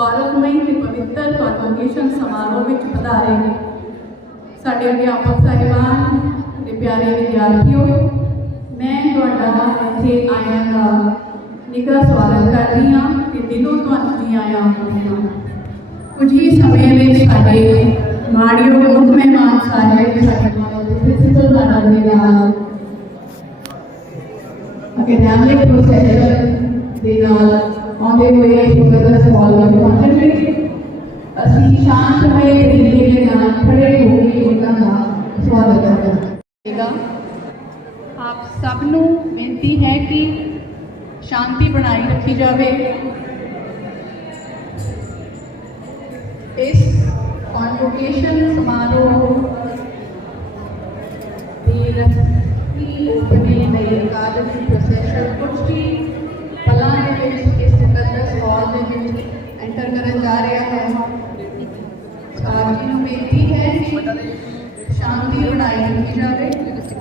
गौरवमयी ते पवित्र कॉन्वोकेशन समारोह में पधारे साडे अध्यापक साहिबान ते प्यारे विद्यार्थियों, मैं तुहाडा इत्थे आइआं दा निघा स्वागत कर रही हाँ कि दिलों तुहानूं जी आया आखदी हां। कुछ ही समय में साडे माड़ियों मुख मेहमान साहिब साडे प्रिंसीपल मैडम दे नाल academic procession दे नाल आउंदे हुए मुकद्दस हॉल में पहुंचणगे। असीं शांतमय दिली के नाल खड़े होकर उन्हां दा स्वागत करेंगे। आप सबनों बेनती है कि शांति बनाई रखी जाए। इस कॉन्वोकेशन समारोह अकादमिक प्रोसेशन कुछ ही पलां इस मुकद्दस हॉल एंटर करन जा रहा है। आप जी नूं बेनती है कि शांति बनाई रखी जाए। सत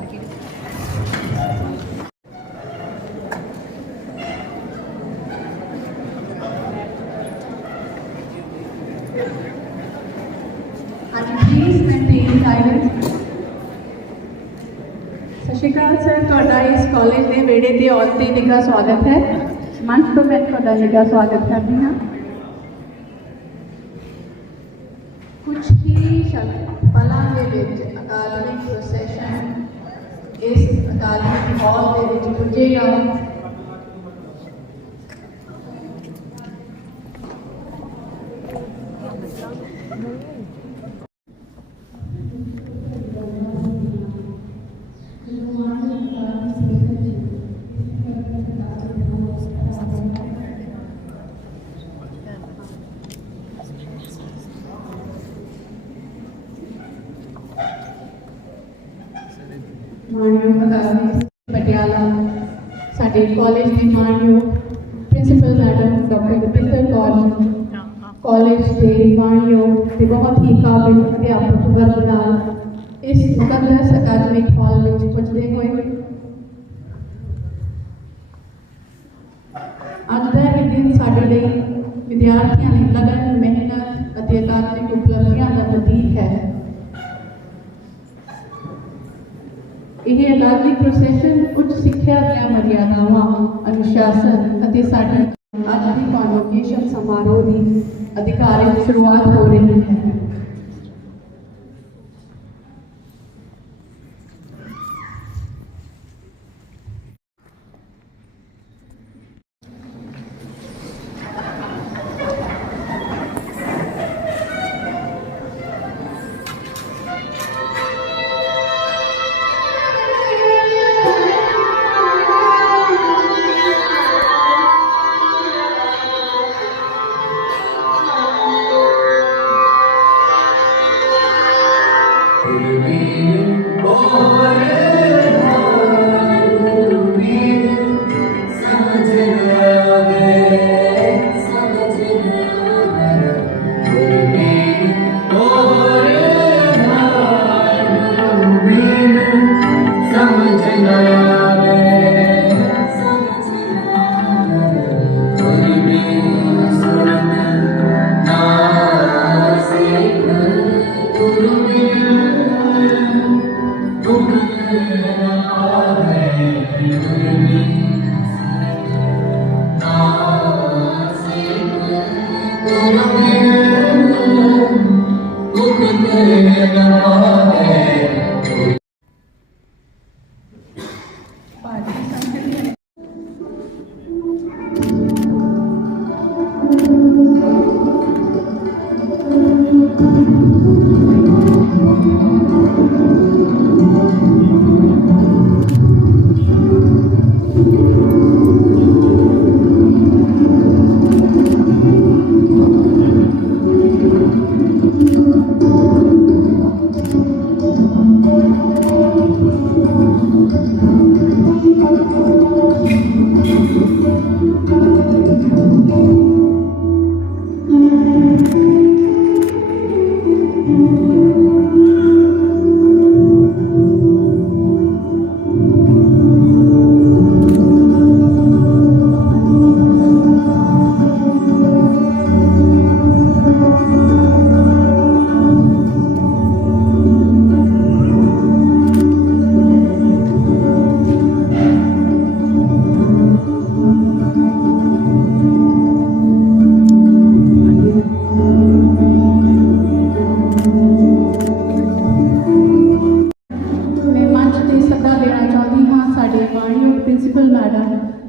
श्री अकाल सर, तुहाडा इस कॉलेज के वेड़े के औरती निघा स्वागत है। मंच तो मैं तुहाडा निघा स्वागत करती हाँ। कुछ ही पलों के अकादमिक प्रोसेशन इस अकादमिक हॉल के पुजेगा। पटियाला साडे कॉलेज के मानयोग principal madam doctor Gurpinder Kaur college के मानयोग ते बहुत ही काबिल अध्यापक वर्ग नाल इस मुकद्दस अकादमिक हॉल में पुजदे हुए अज का यह दिन साडे लई विद्यार्थियों की लगन मेहनत और अकादमिक उपलब्धियों का प्रतीक है। यह अकादमिक प्रोसेशन उच्च सिक्ख्या दी मर्यादावां अनुशासन और साडी अज की कॉन्वोकेशन समारोह की अधिकारिक शुरुआत हो रही है।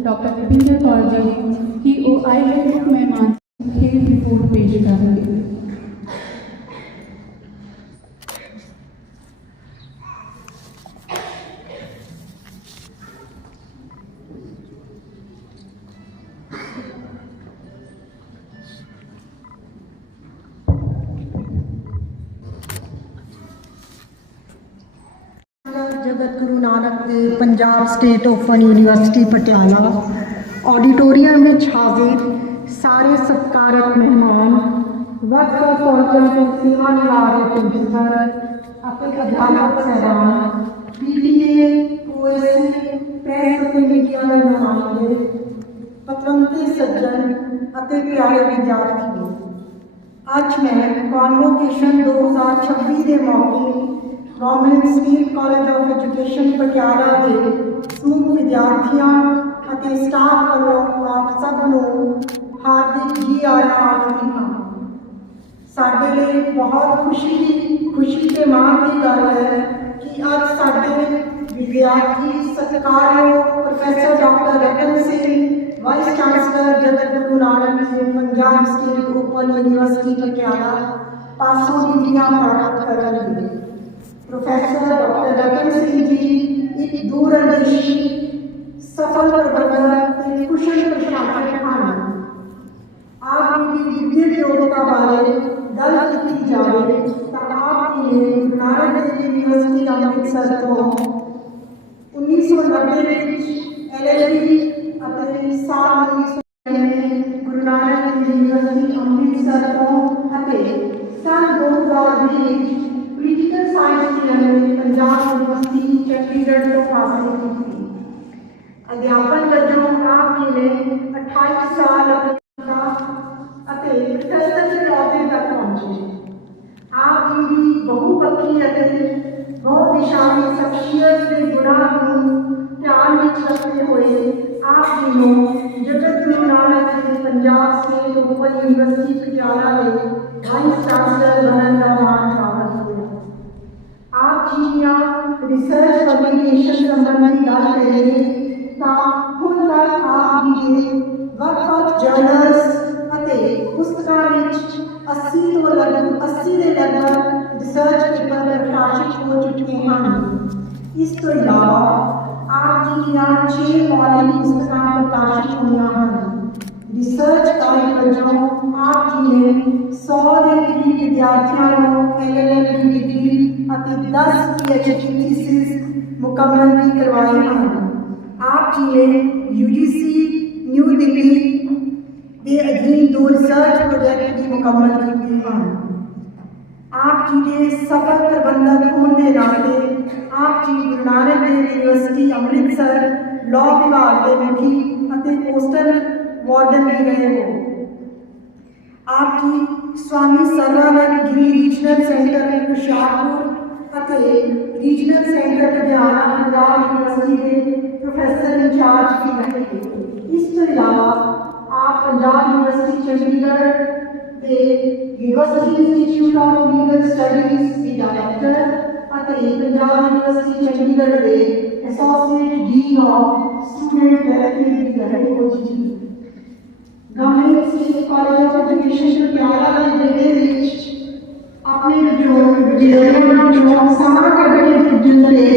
ਡਾਕਟਰ ਰੁਪਿੰਦਰ ਕੌਰ ਜੀ ਕਿ ਉਹ ਆਏ ਹੋਏ ਮੁੱਖ ਮਹਿਮਾਨ ਖੇਡ ਰਿਪੋਰਟ ਪੇਸ਼ ਕਰਨਗੇ। Jagat Guru Nanak Dev Punjab state open university Patiala auditorium में हाजिर सारे सत्कारत मेहमान वक्त पहुंचन को सेवा निभा रहे प्रोफेसर अपने अध्यापक साहबान पीटीए ओएससी प्रेस ਅਤੇ मीडिया ਦੇ ਨੁਮਾਇੰਦੇ ਪਤਵੰਤੇ ਸੱਜਣ ਅਤੇ ਪਿਆਰੇ ਵਿਦਿਆਰਥੀਓ, ਅੱਜ ਮੈਂ ਕਨਵੋਕੇਸ਼ਨ 2026 ਦੇ ਮੌਕੇ government state college of education Patiala के समूह विद्यार्थियों और स्टाफ वालों आप सब हार्दिक जी आया आखती हाँ। साडे लिए बहुत खुशी के मान की गल है कि अज साडे विद्यार्थी सत्कारयोग professor doctor Ratan Singh vice chancellor Jagat Guru Nanak Dev Punjab state open university Patiala पासों डिग्रियां प्राप्त करेंगे। प्रोफेसर डॉक्टर रतन सिंह जी एक दूरदर्शी सफल प्रबंधक और कुशल प्रशासक हैं। आपकी विद्युत योग्यता बारे गल की जाए तो आपने गुरु नानक देव यूनिवर्सिटी अमृतसर तो 1990 LLB और साल 1990 गुरु नानक देव यूनिवर्सिटी अमृतसर तो सन 2020 पोलिटिकल साइंस की पंजाब यूनिवर्सिटी चंडीगढ़ तो हासिल की। अध्यापन वजों आपने 28 साल प्रोफेसर के अहदे तक पहुंचे। आपकी बहुपक्षी बहुदिशावी शख्सियत के गुणां ध्यान में रखते हुए आपने Jagat Guru Nanak Dev Punjab state open university Patiala में वाइस चांसलर बनने का मान प्राप्त किया। आप जी रिसर्च पब्लिकेशन संबंधी गल करिए तो हुण तक आप जी वक्-वक् जर्नल्स पुस्तकों में 80 के लगभग रिसर्च पेपर प्रकाशित हो चुके हैं। इस तो इलावा आप जी 6 मॉडल पुस्तकें प्रकाशित हुई हैं। रिसर्च कार्य वजों आप जी ने 100 के करीब विद्यार्थियों को LLB डिग्री और 10 PhD थीसिस मुकम्मल भी करवाए हैं। आप जी ने UGC न्यू दिल्ली के अधीन 2 रिसर्च प्रोजेक्ट भी मुकम्मल किए हैं। आप जी ने सफल प्रबंधक होने के नाते आप जी गुरु नानक देव यूनिवर्सिटी अमृतसर लॉ विभाग के मुखी और पोस्टल वार्डन भी रहे हो। आपकी स्वामी सर्वानंद गिरी रीजनल सेंटर हुशियारपुर और regional centre Ludhiana Punjab university के प्रोफेसर इंचार्ज भी रहे। इस तो इलावा आप पंजाब यूनिवर्सिटी चंडीगढ़ के university institute of legal studies की डायरेक्टर और पंजाब यूनिवर्सिटी चंडीगढ़ के associate dean of student welfare भी रहे हो। Government state college of education Patiala के बेड़े विच अपने जो समा करके पुजन ते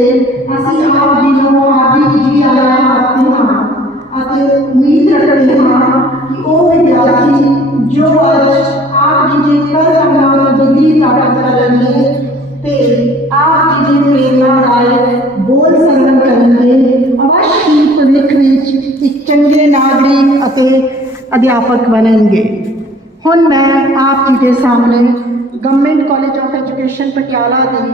असीं आप जी नूं हार्दिक जी आया आखते हां और उम्मीद रखते हां कि वो विद्यार्थी जो आज आप जी ने कल अपना डिग्री प्राप्त करेंगे ते आप जी ने प्रेरणादायक बोल संगत करेंगे अवश्य ही भविष्य विच एक चंगे नागरिक और अध्यापक बनेंगे। हुण मैं आप जी के सामने government college of education Patiala की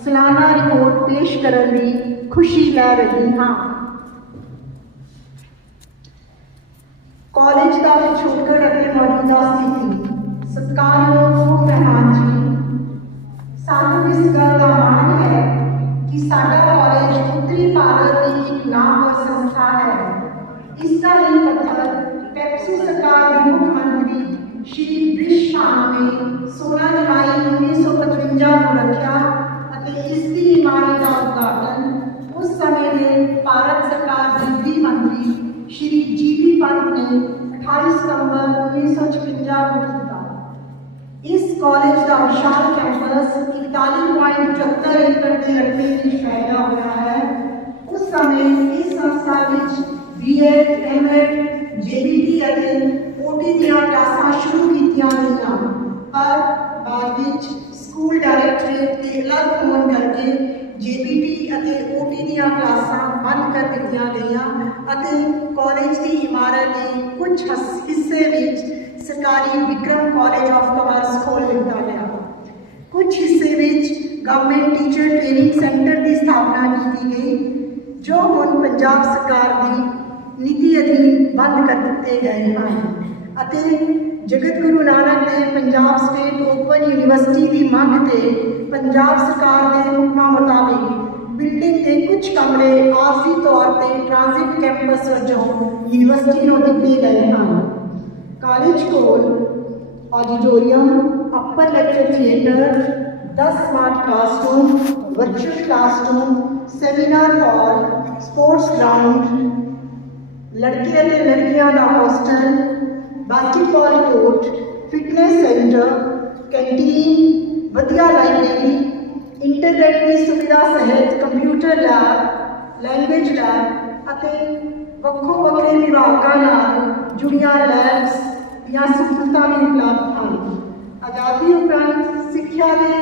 सालाना रिपोर्ट पेश करने की खुशी लै रही हाँ। कॉलेज का पिछोकड़ और मौजूदा स्थिति सत्कारयोग मेहमान जी, सानू इस गल का माण है कि साडा कॉलेज उत्तरी भारत की एक नामवर संस्था है। इसका नींह पत्थर पेप्सी सरकार के मुख्यमंत्री श्री वृष मान ने 16 जुलाई 1955 को रखा और इसकी इमारत का उद्घाटन उस समय में भारत सरकार के गृह मंत्री श्री जी.बी. पंत ने 28 सितंबर 1956 को किया। इस कॉलेज का विशाल कैंपस 41.74 एकड़ के रकबे में फैला हुआ है। उस समय इस संस्था में B.Ed, M.Ed, JBT ਅਤੇ OT ਦੀਆਂ ਕਲਾਸਾਂ ਸ਼ੁਰੂ ਕੀਤੀਆਂ ਗਈਆਂ, ਪਰ ਬਾਅਦ ਵਿੱਚ ਸਕੂਲ ਡਾਇਰੈਕਟੋਰੇਟ ਦੇ ਅਲੱਗ ਹੋਣ ਕਰਕੇ JBT ਅਤੇ OT ਦੀਆਂ ਕਲਾਸਾਂ ਬੰਦ ਕਰ ਦਿੱਤੀਆਂ ਗਈਆਂ ਅਤੇ ਕਾਲਜ ਦੀ ਇਮਾਰਤ ਦੇ ਕੁਝ ਹਿੱਸੇ ਵਿੱਚ ਸਰਕਾਰੀ ਵਿਕਰਮ ਕਾਲਜ ਆਫ ਕਾਮਰਸ ਖੋਲ੍ਹ ਦਿੱਤਾ ਗਿਆ। ਕੁਝ ਹਿੱਸੇ ਵਿੱਚ ਗਵਰਨਮੈਂਟ ਟੀਚਰ ਟ੍ਰੇਨਿੰਗ ਸੈਂਟਰ ਦੀ ਸਥਾਪਨਾ ਕੀਤੀ ਗਈ, ਜੋ ਹੁਣ ਪੰਜਾਬ ਸਰਕਾਰ ਦੀ ਨੀਤੀ ਅਧੀਨ ਬੰਦ ਕਰ ਦਿੱਤੇ ਗਏ ਹਨ ਅਤੇ ਜਗਤ Guru Nanak Dev Punjab state open university ਦੀ ਮੰਗ ਤੇ ਪੰਜਾਬ ਸਰਕਾਰ ਦੇ ਹੁਕਮਾਂ ਮੁਤਾਬਿਕ ਬਿਲਡਿੰਗ ਦੇ ਕੁਝ ਕਮਰੇ ਆਰਜ਼ੀ ਤੌਰ ਤੇ ਟ੍ਰਾਂਜ਼ਿਟ ਕੈਂਪਸ ਵਜੋਂ ਯੂਨੀਵਰਸਿਟੀ ਨੂੰ ਦਿੱਤੇ ਗਏ ਹਨ। ਕਾਲਜ ਕੋਲ auditorium, upper lecture theatre, 10 smart classroom, virtual classroom, seminar hall, sports ground, लड़के और लड़कियां का hostel, basketball court, fitness centre, canteen, वधिया लाइब्रेरी, इंटरनेट की सुविधा सहित कंप्यूटर लैब, लैंग्वेज लैब ਅਤੇ ਵੱਖੋ ਵੱਖਰੇ ਵਿਭਾਗਾਂ ਨਾਲ ਜੁੜੀਆਂ ਲੈਬਸ ਦੀਆਂ ਸਹੂਲਤਾਂ ਵੀ ਉਪਲਬਧ ਹਨ। ਆਜ਼ਾਦੀ ਉਪਰੰਤ ਸਿੱਖਿਆ ਦੇ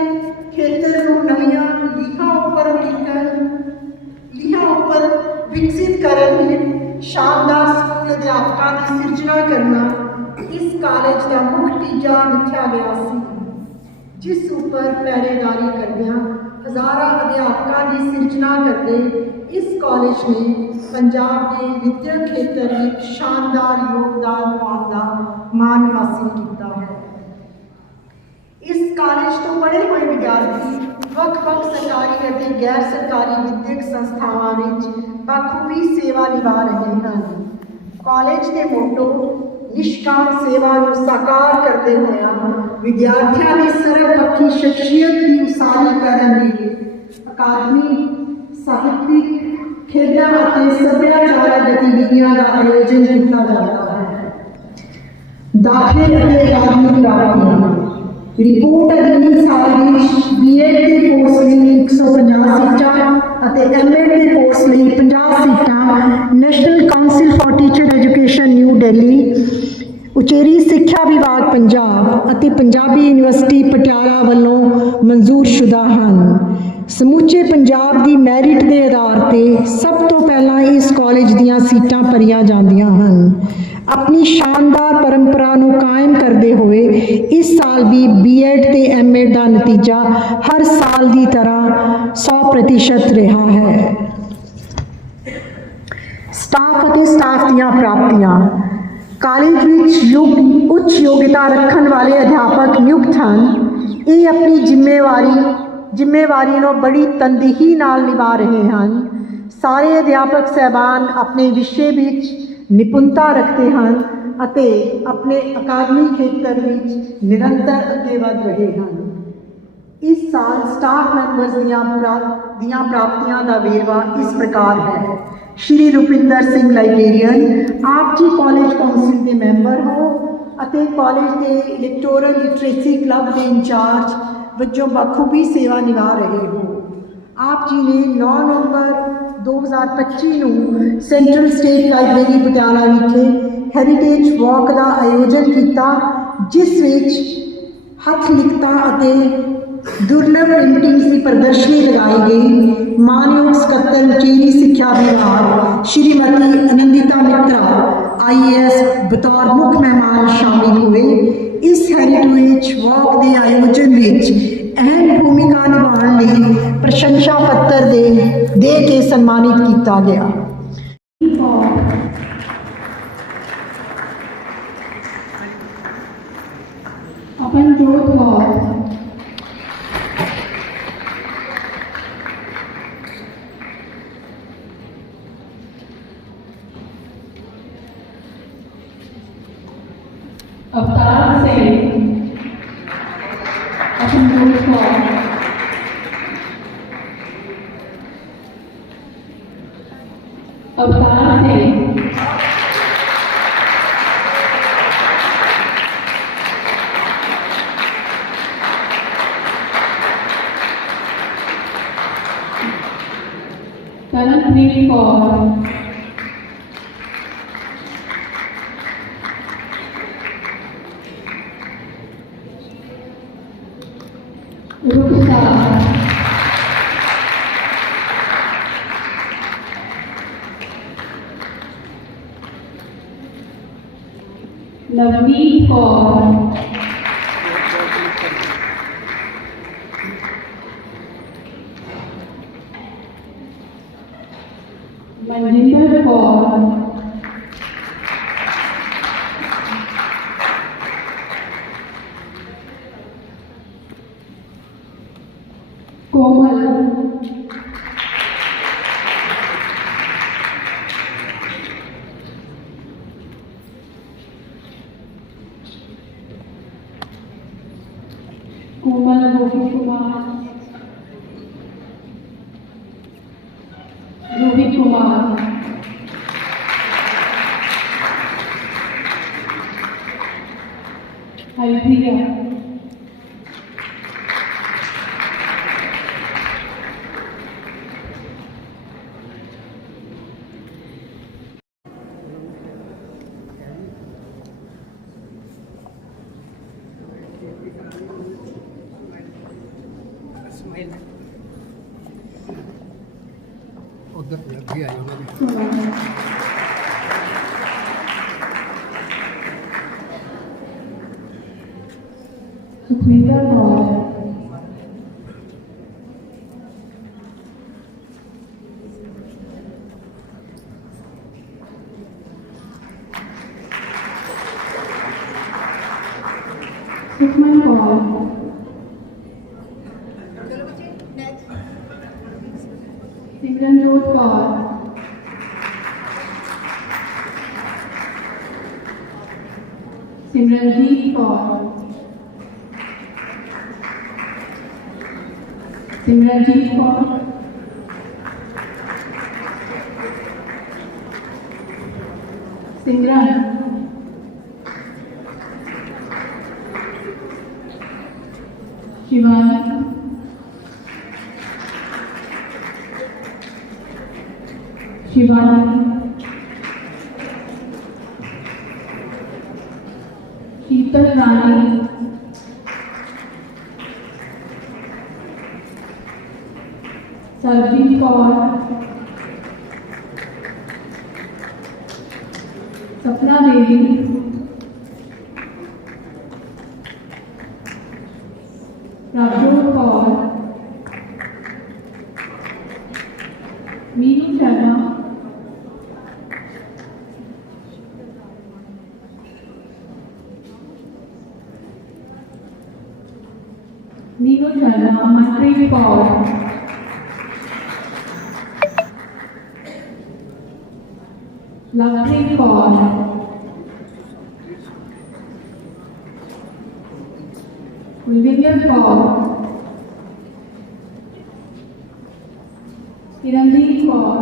ਖੇਤਰ ਨੂੰ ਨਵੀਆਂ ਲੀਹਾਂ ਉੱਪਰ ਵਿਕਸਿਤ ਕਰਨ ਲਈ शानदार स्कूल अध्यापकों की सिरजना करना इस कॉलेज का मुख्य टीजा लिखा गया सी, जिस उपर पहरेदारी करदियां हज़ारां अध्यापकों की सिरजना करते इस कॉलेज ने पंजाब के विद्यक खेत्र में शानदार योगदान पाने का मान हासिल किया है। इस कॉलेज तो पढ़े हुए विद्यार्थी ਵੱਖ-ਵੱਖ ਸਰਕਾਰੀ ਅਤੇ ਗੈਰ ਸਰਕਾਰੀ ਵਿਦਿਅਕ ਸੰਸਥਾਵਾਂ ਵਿੱਚ ਬਖੂਬੀ ਸੇਵਾ ਨਿਭਾ ਰਹੇ ਹਨ। ਕਾਲਜ ਦੇ ਮੋਟੋ ਨਿਸ਼ਕਾਮ ਸੇਵਾ ਨੂੰ ਸਾਕਾਰ ਕਰਦੇ ਹੋਇਆ ਵਿਦਿਆਰਥੀਆਂ ਦੀ ਸਰਬਪੱਖੀ ਸ਼ਖਸੀਅਤ ਦੀ ਉਸਾਰੀ ਕਰਨ ਲਈ ਅਕਾਦਮੀ, ਸਾਹਿਤਿਕ, ਖੇਡਾਂ ਅਤੇ ਸੱਭਿਆਚਾਰਕ ਗਤੀਵਿਧੀਆਂ ਦਾ ਆਯੋਜਨ ਕੀਤਾ ਜਾਂਦਾ ਹੈ। ਦਾਖਲੇ ਅਤੇ ਅਕਾਦਮਿਕ ਪ੍ਰਾਪਤੀਆਂ रिपोर्ट अधीन साल B.Ed के कोर्स लिए 150 सीटां ਅਤੇ M.Ed के कोर्स लिए 50 सीटां national council for teacher education New Delhi, उचेरी सिक्ख्या विभाग पंजाब ਅਤੇ पंजाबी यूनिवर्सिटी पटियाला ਵੱਲੋਂ ਮਨਜ਼ੂਰਸ਼ੁਦਾ ਹਨ। ਸਮੁੱਚੇ ਪੰਜਾਬ ਦੀ ਮੈਰਿਟ ਦੇ ਆਧਾਰ ਤੇ ਸਭ ਤੋਂ ਪਹਿਲਾਂ ਇਸ ਕਾਲਜ ਦੀਆਂ ਸੀਟਾਂ ਭਰੀਆਂ ਜਾਂਦੀਆਂ ਹਨ। अपनी शानदार परंपरा को कायम करते हुए इस साल भी B.Ed ते M.Ed का नतीजा हर साल की तरह 100% रहा है। स्टाफ और स्टाफ दी प्राप्तियां कॉलेज में उच्च योग्यता रखने वाले अध्यापक नियुक्त हैं। ये अपनी जिम्मेवारी को बड़ी तनदेही नाल निभा रहे हैं। सारे अध्यापक साहबान अपने विषय विच निपुणता रखते हैं ਅਤੇ अपने अकादमी खेत्र में निरंतर अगे बढ़ रहे हैं। इस साल स्टाफ मैंबर्स दियां प्राप्तियां का वेरवा इस प्रकार है। श्री रुपिंदर सिंह लाइब्रेरियन, आप जी कॉलेज काउंसिल के मैंबर हो ਅਤੇ कॉलेज के इलैक्टोरल लिटरेसी क्लब के इंचार्ज वजों बखूबी सेवा निभा रहे हो। आप जी ने 9 नवंबर 2025 ਨੂੰ सेंट्रल स्टेट लाइब्रेरी पटियाला विखे हैरीटेज वॉक का आयोजन किया, जिस विच हथ लिखतां ਅਤੇ दुर्लभ पेंटिंग्स की प्रदर्शनी लगाई गई। मानयोग सकत्तर उचेरी सिक्ख्या विभाग श्रीमती आनंदिता मित्रा IAS बतौर मुख्य मेहमान शामिल हुए। इस हैरीटेज वॉक के आयोजन विच अहम भूमिका निभाने लिए प्रशंसा पत्र दे के सम्मानित किया गया। अपनजोत कौर, अवतार सिंह, अपनजोत कौर, अवतार सिंह। जसप्रीत कौर, रुखसा, नवनीत कौर, मनजिंदर कौर, कोमल, कोमल रोहित कुमार, रोहित कुमार, हरिप्रिया, उधर भी आई होगी। सुखविंदर कौर, सुखमन कौर, सिमरनजोत कौर, सिमरनजीत कौर, सिमरनजीत कौर, सिमरन, शिवानी, शिवानी, शीतल रानी, सरजीत कौर, सपना देवी, प्रभजोत कौर, मीनू शर्मा, मीनू शर्मा, मनप्रीत कौर, लवप्रीत कौर, कुलविंदर कौर, किरणदीप कौर,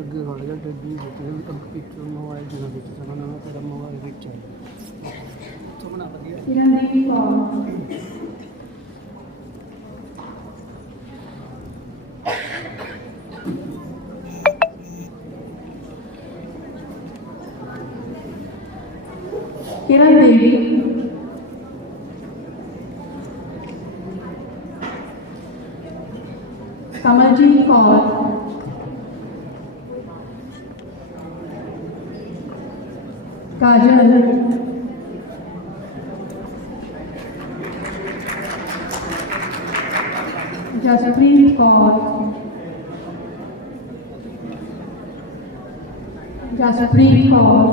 ਅੱਗੇ ਖੜ ਗਿਆ ਟੱਡੀ ਜਿੱਤੇ ਵੀ ਤੱਕ ਪਿਕਚਰ ਮੋਬਾਈਲ ਜਿਹਨਾਂ ਵਿੱਚ ਚੱਲਣਾ ਨਾ ਤੇਰਾ ਮੋਬਾਈਲ ਵਿੱਚ ਹੈ ਸੁਣਾ ਵਧੀਆ किरणदीप कौर, किरण देवी, कमलजीत कौर, काजल, जसप्रीत कौर, जसप्रीत कौर,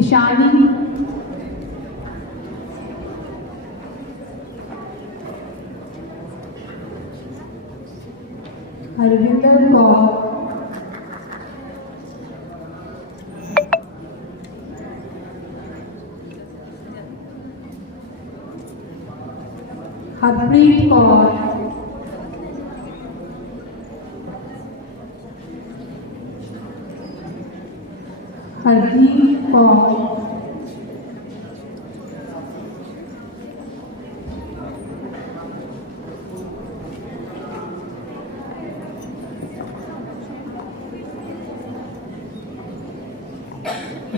ईशानी, हरविंदर कौर, हरप्रीत कौर, हरदीप कौर,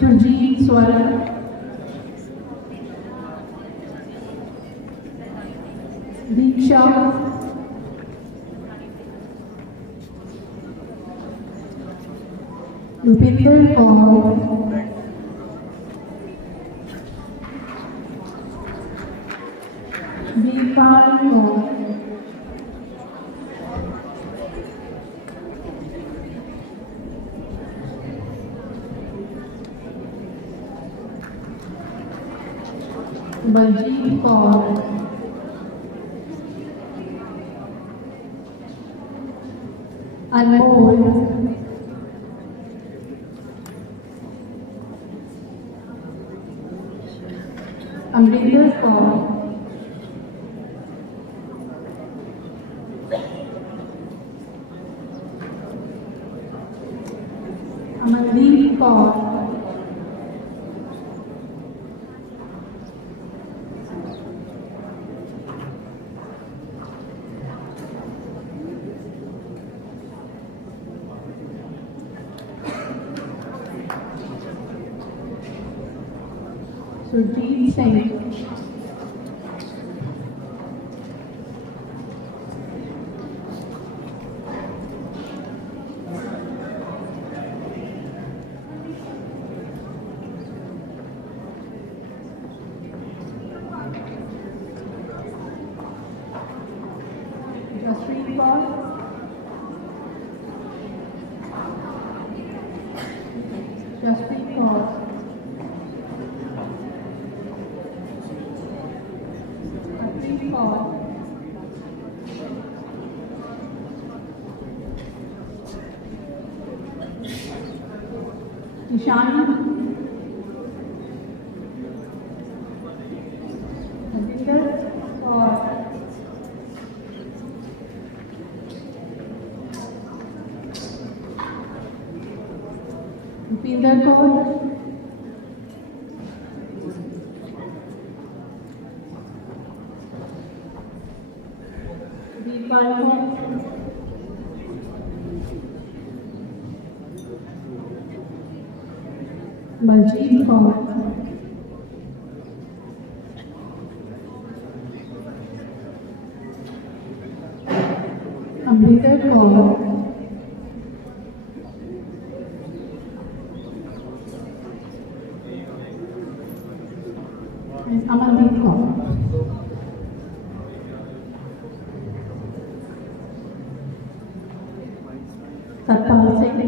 हरजीत स्वर्ण, दीक्षा, रुपिंदर कौर, वीरपाल कौर, बलजीत कौर, अनमोल, अमरिंदर कौर, अमनदीप कौर, सुरजीत सिंह, जसप्रीत कौर, जसप्रीत कौर, हरप्रीत कौर, ईशानी, हरविंदर कौर, रुपिंदर कौर, वीरपाल कौर, बलजीत कौर, अमृतर कौर, अमनदीप कौर, सतपाल सिंह,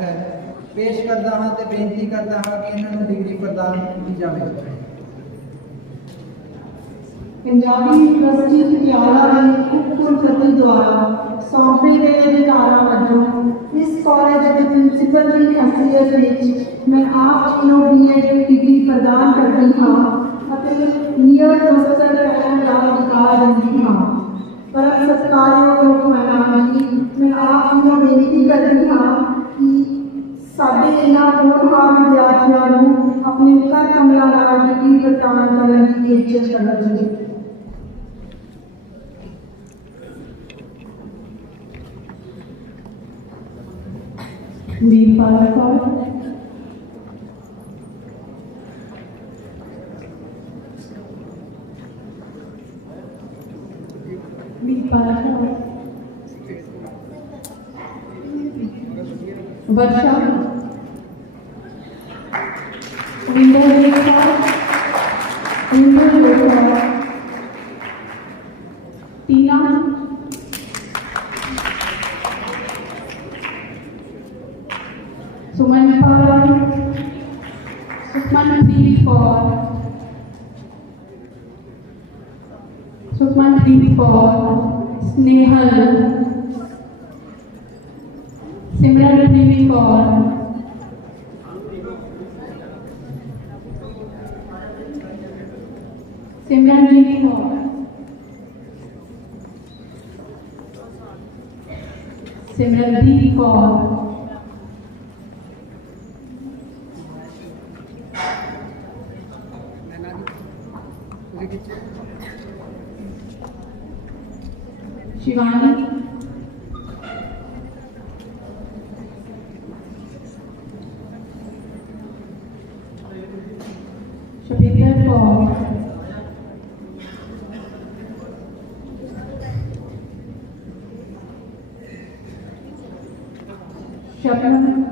है पेश करता हाँ तो बेनती करता हाँ कि इन्होंने डिग्री प्रदान की जाए। पंजाबी यूनिवर्सिटी पटियाला ने उप कुलपति द्वारा सौंपे गए अधिकारों वजों इस कॉलेज के प्रिंसीपल की हैसियत विच मैं आप जी को BEd डिग्री प्रदान करती हाँ ਅਤੇ नियर दस्तर पहन का अधिकार रखती हाँ। पर सत्कारयोग महमान जी मैं आप जी को बेनती करती हाँ कि साढ़े इन्हां होनहार विद्यार्थियों को अपने घर कमलों नाल डिग्री प्रदान करने की इज्जत करनी। वीरपाल कौर, वीरपाल कौर, वर्षा, विंदर कौर, टीना, सुमनपाल, सुखमनप्रीत कौर, सुखमनप्रीत कौर, स्नेहल, सिमरनप्रीत कौर, सिमरनजीत कौर, सिमरनदीप कौर, शिवानी, शपिंदर कौर, शबनम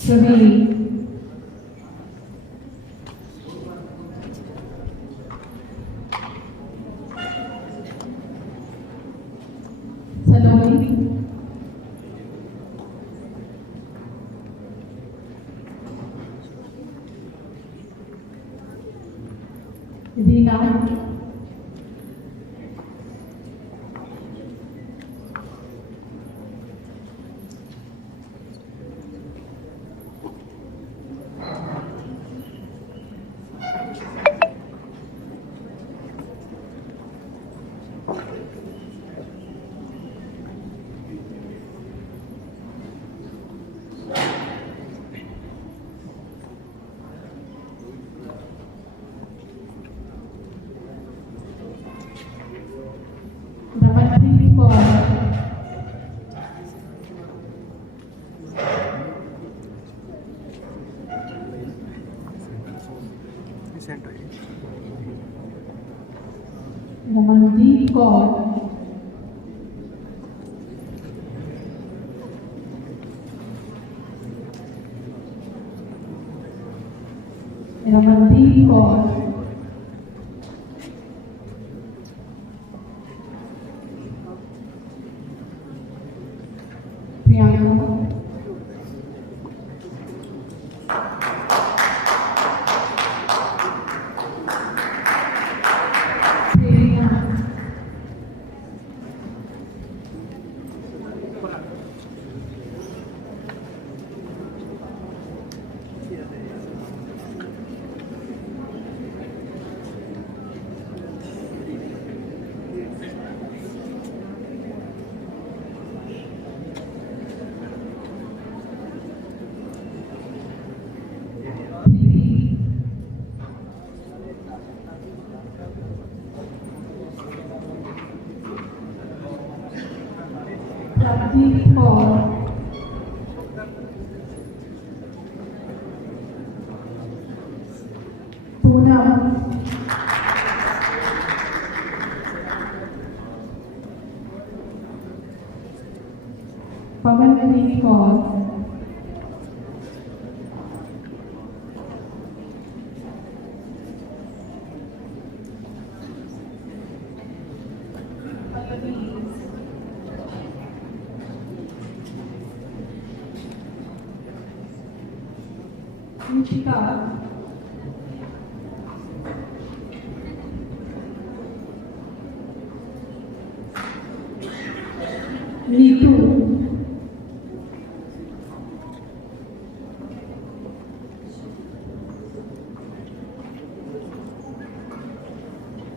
प्रवीण, सलोनी, रीना, रमनप्रीत कौर, रमनदीप कौर, रमनदीप कौर, प्रियंका, प्रेरणा, प्रदीप कौर, पूनम, पवनप्रीत कौर, रुचिका, नीतू,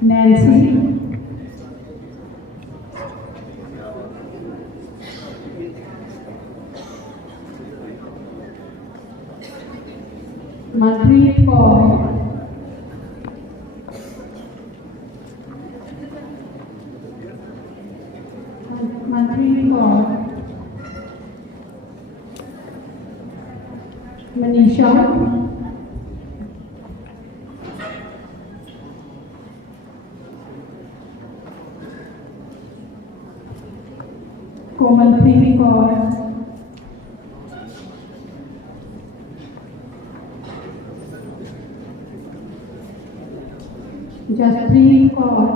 नैन्सी, मनप्रीत कौर, मनप्रीत कौर, मनीषा, कोमलप्रीत कौर, जसप्रीत कौर,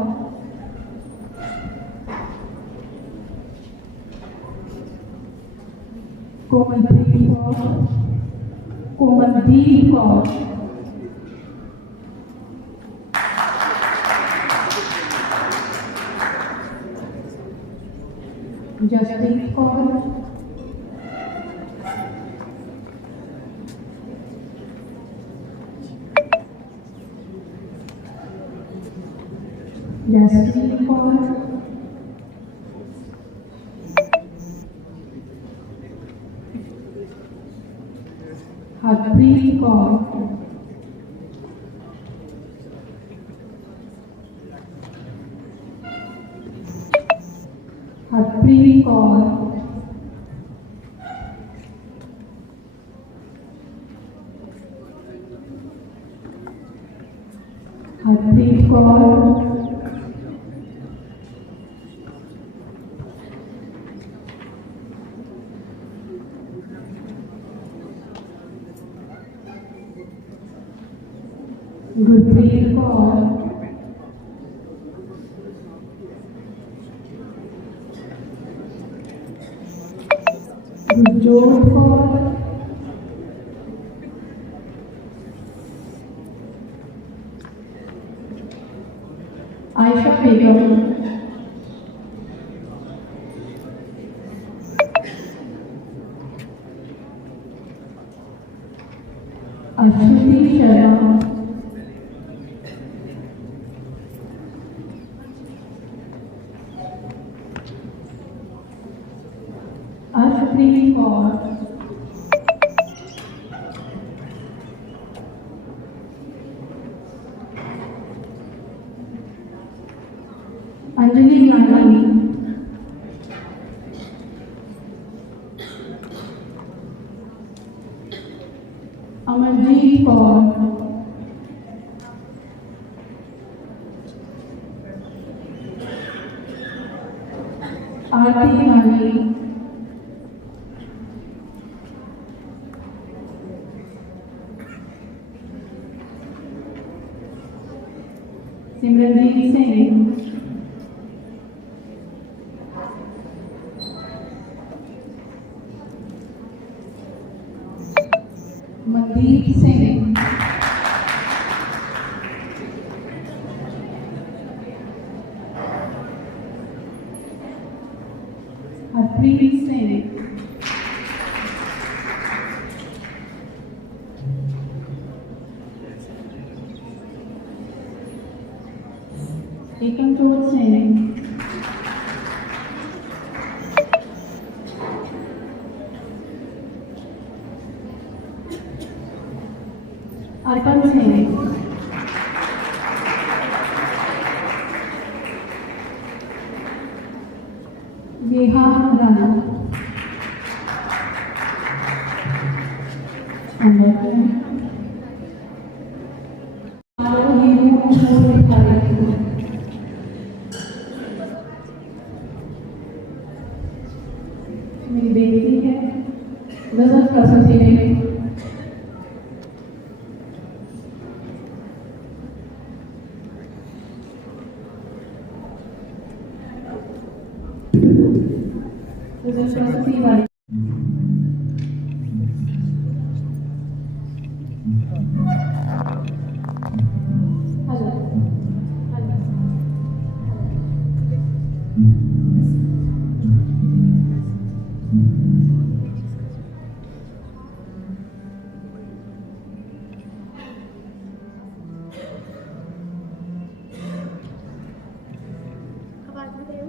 कोमलप्रीत कौर, कोमलदीप कौर, जसप्रीत कौर, जसप्रीत कौर, हरप्रीत कौर, हरप्रीत कौर, हरप्रीत कौर, गुरप्रीत कौर, गुरजोत कौर, आयशा बेगम, अश्वती शर्मा, अर्शप्रीत कौर, अंजलि नानी, अमरजीत कौर, आरती नानी, सिमरनजीत सिंह, मनदीप सिंह, हरप्रीत सिंह, एकमजोत सिंह, अर्पण सिंह, नेहा राणा, मेरी बेटी है नजर प्रस्तुति में सरस्वती वाली हेलो हेलो आवाज में दे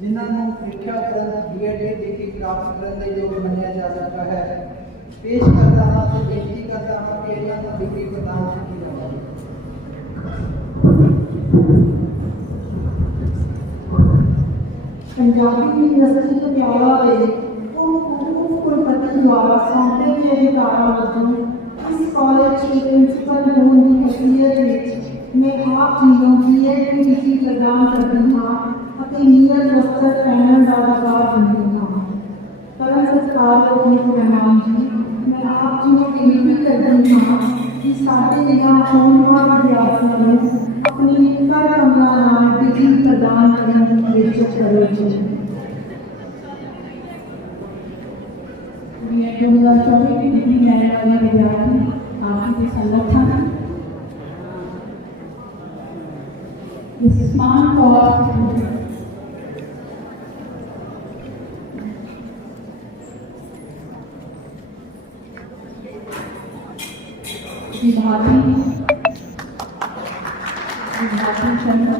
ਜਿਨ੍ਹਾਂ ਨੂੰ ਪ੍ਰੀਖਿਆ ਉਪਰੰਤ B.Ed ਦੀ ਡਿਗਰੀ ਪ੍ਰਾਪਤ ਕਰਨ ਦੇ ਯੋਗ ਮੰਨਿਆ ਜਾ ਸਕਦਾ ਹੈ। ਪੇਸ਼ ਕਰਦਾ ਹਾਂ ਤੇ ਬੇਨਤੀ ਕਰਦਾ ਹਾਂ ਕਿ ਇਹਨਾਂ ਨੂੰ ਡਿਗਰੀ ਪ੍ਰਦਾਨ ਕੀਤੀ ਜਾਵੇ। पंजाबी यूनिवर्सिटी पटियाला के कुलपति द्वारा सौंपे गए अधिकारों वजों इस कॉलेज के प्रिंसीपल होने की हैसियत में आप जीओ B.Ed की डिग्री प्रदान करती हाँ ਅਤੇ ਨੀਅਰ ਦਸਤਰ ਪੈਨਲ ਦਾ ਅਧਿਕਾਰ ਦਿੰਦੀ ਹਾਂ। परम सत्कारयोग मेहमान जी, मैं आप जी को विनती करती हाँ कि साढ़े यहाँ होनहार विद्यार्थियों को अपनी कर कमला नाल डिग्री प्रदान करने की पेशकश करो जी। B.Ed 2024 की डिग्री लेने वाले विद्यार्थी आपके संगठन इस सम्मान को विभागीय चंद्र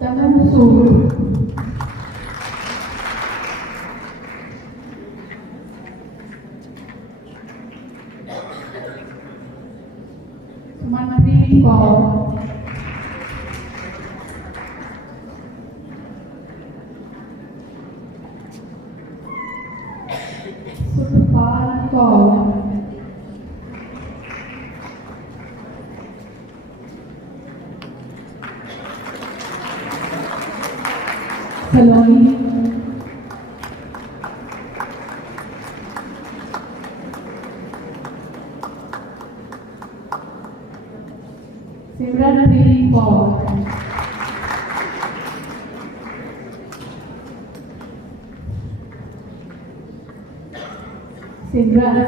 तगन सूर मनप्रीत कौर सुखपाल कौर सलोनी सिमरनप्रीत कौर सिमरन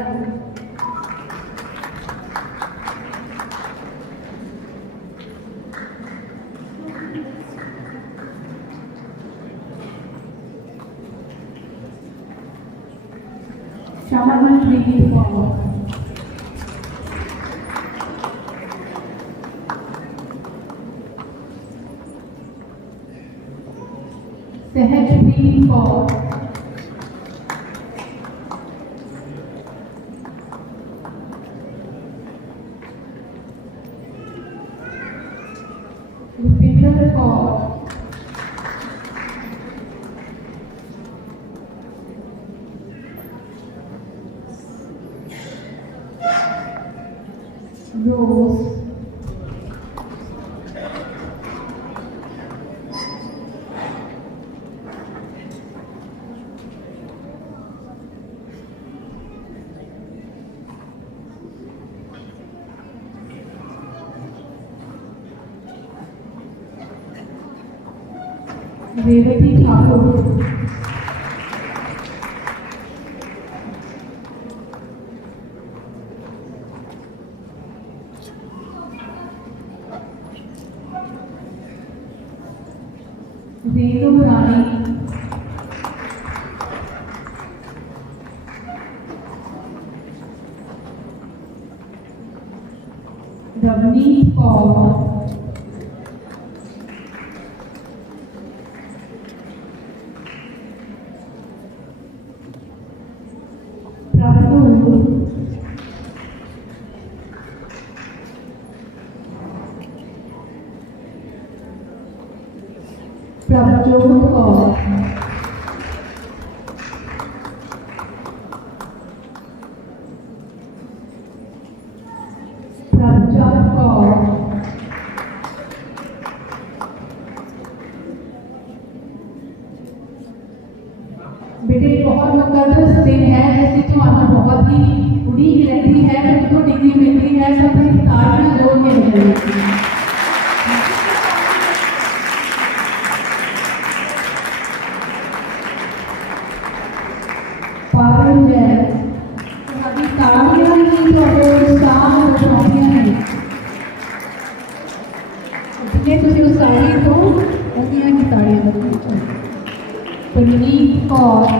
श्यामलप्रीत कौर सहजप्रीत कौर रुपिंदर कौर रोज रेवती ठाकुर रेणु रानी रवनीत कौर प्रभजोत कौर प्रभजोत कौर बेटे बहुत मुकद्दस दिन है जिसकी तुम्हारा बहुत ही उड़ीक रहती है तुमको डिग्री मिलती है सब तालियां जोर के मिलती है। पुनीत कौर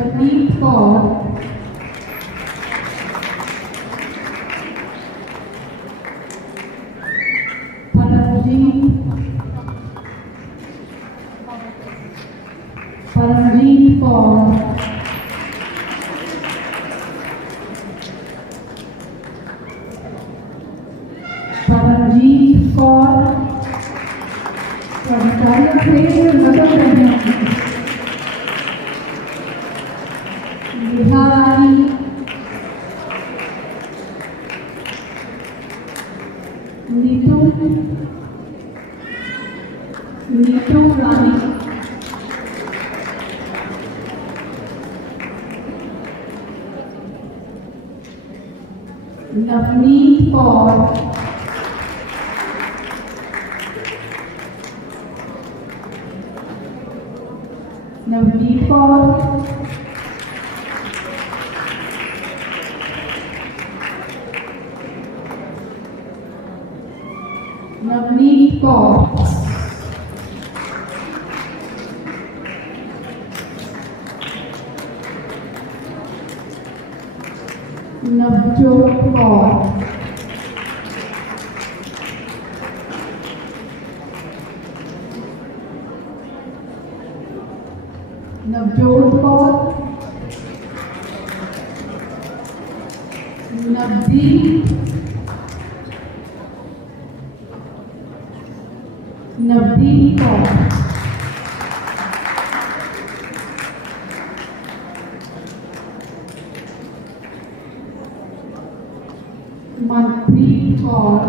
प्रनीत कौर, परमजीत कौर, परमजीत कौर, बिहारी, नीतू रानी, नवनीत कौर, नवनीत कौर, नवनीत कौर, नवजोत कौर, नवजोत कौर, नवदीप, नवदीप कौर, मनप्रीत कौर,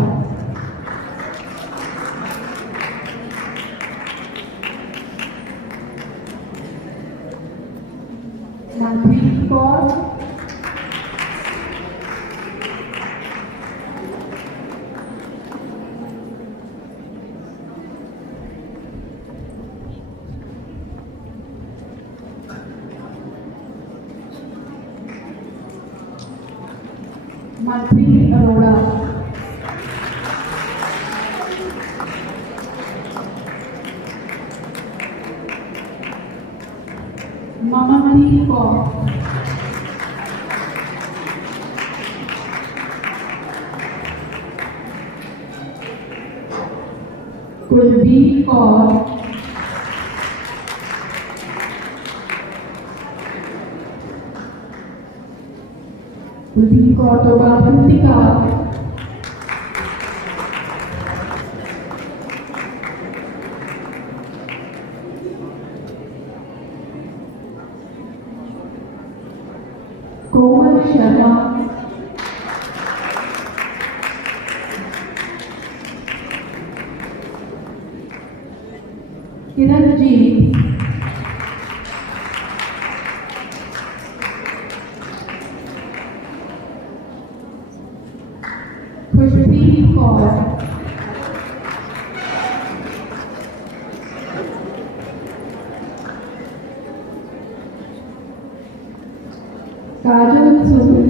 मनप्रीत कौर, मनप्रीत अरोड़ा, ममनदीप कौर, कुलदीप कौर, कुलदीप कौर तो बाद कृतिका, कोमल शर्मा, किरणजीत, खुशप्रीत कौर, काजल सूद,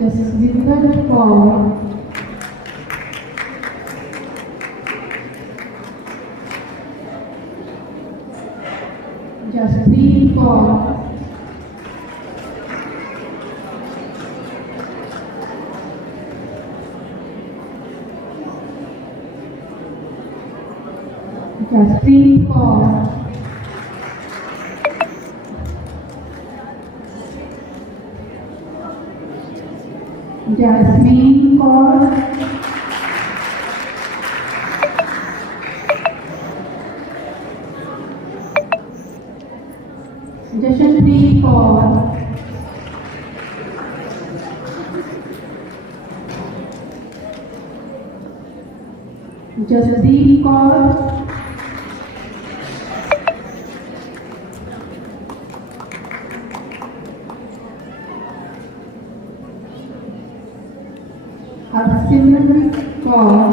जसविंदर कौर, जसप्रीत कौर, जसप्रीत कौर, जैस्मीन कौर, जशनप्रीत कौर, जसदीप कौर, हरसिमरन कौर,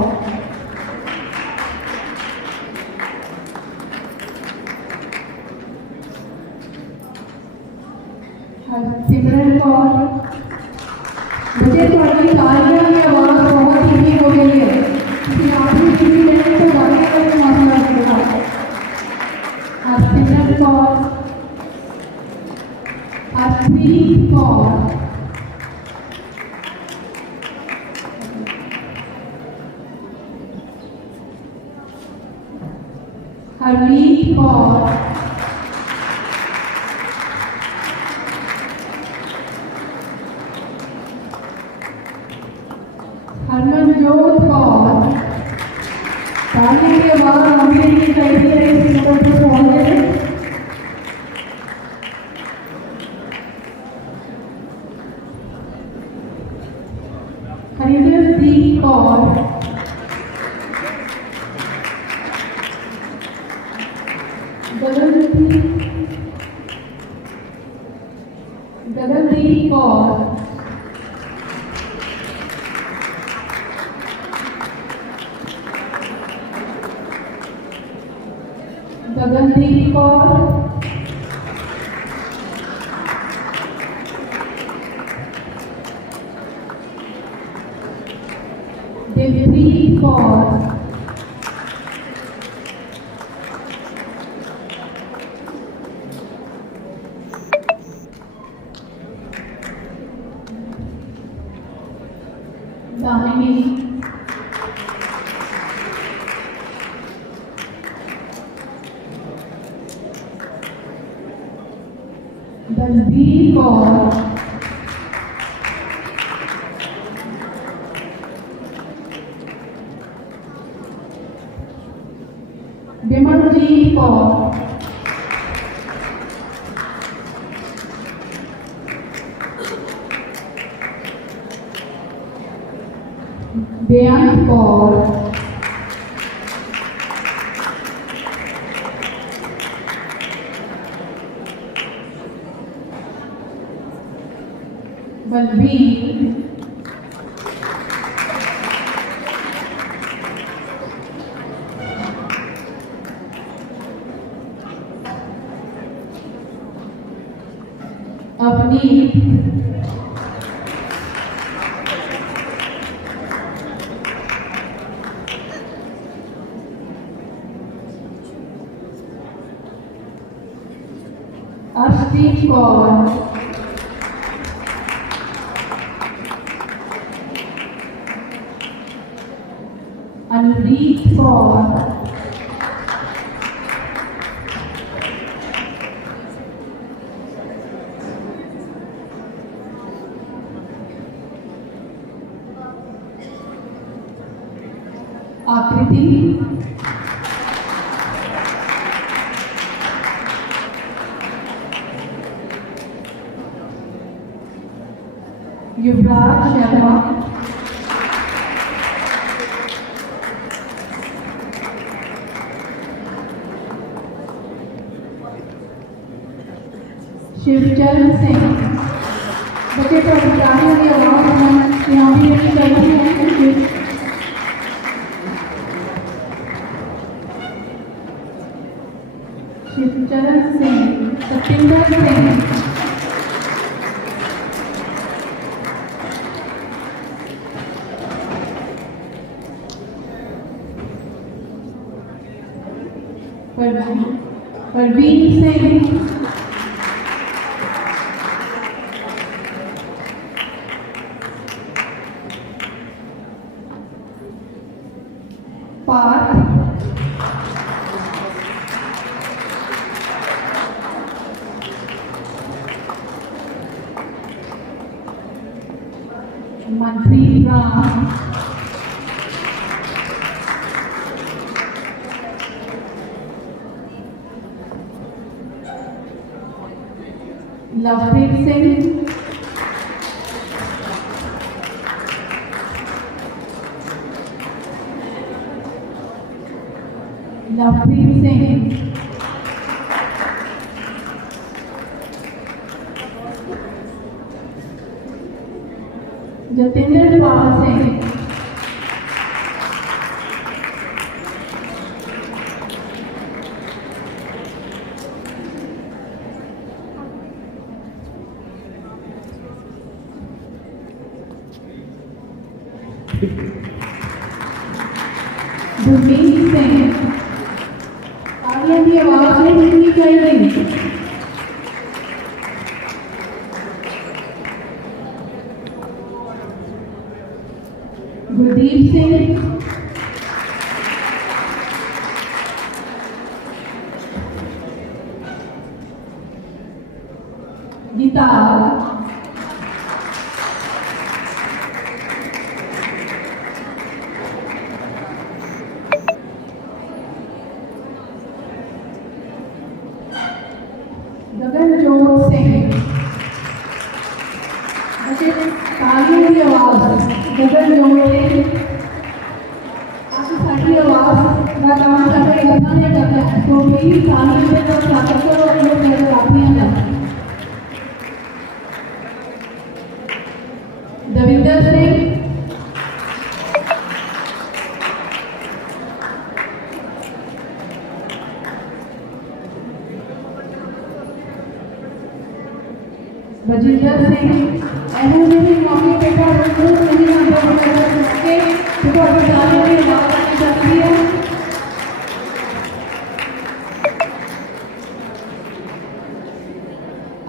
हरसिमरन कौर। मुझे थोड़ी तालियों की आवाज़ बहुत ही हो गई है। ਤੁਸੀਂ ਆਪਣੀ ਡਿਗਰੀ ਲੈਣ ਤੋਂ ਬਾਅਦ ਆਪਣੇ ਮਾਮਲਾ ਦਿਖਾਓ। ਹਰਸਿਮਰਨ ਕੌਰ, ਹਰਪ੍ਰੀਤ ਕੌਰ, ਹਰਮੀਤ ਕੌਰ, हरमनजोत कौर। ताली की आवाज हमें नहीं चाहिए इस नंबर पर पहुंचे। हरिंदरजीत कौर, गगनदीप कौर, गगनदीप कौर, दिलप्रीत कौर, दामिनी, बलबीर कौर, विमलजीत कौर, बेअंत कौर, बलबीर, अवनीत, अर्शदीप कौर, अनुरीत कौर, आकृति, युवराज शर्मा, शिवचरण सिंह। बच्चे तालियों की आवाज यहाँ भी नहीं करती है। शिवचरण सिंह, सतिंदर सिंह, परवीन सिंह, पार्थ, मनप्रीत राम, लवप्रीत सिंह, लवप्रीत सिंह, जतिंदर पाल सिंह, गुरमीत सिंह। तालियां की आवाज नहीं सुननी चाहिए। गुरदीप सिंह। गीता। गगनजोत सिंह। बच्चे तालियों की आवाज गगनजोत सिंह। आप साड़ी आवाज का काम करके करना नहीं करता है तो प्लीज तालियों से तो स्वागत करो और लोग मेरे काफी हैं। दविंदर सिंह। बजिंदर सिंह। ऐसे में मौके पे नहीं के तो जाने की बात नहीं करती है।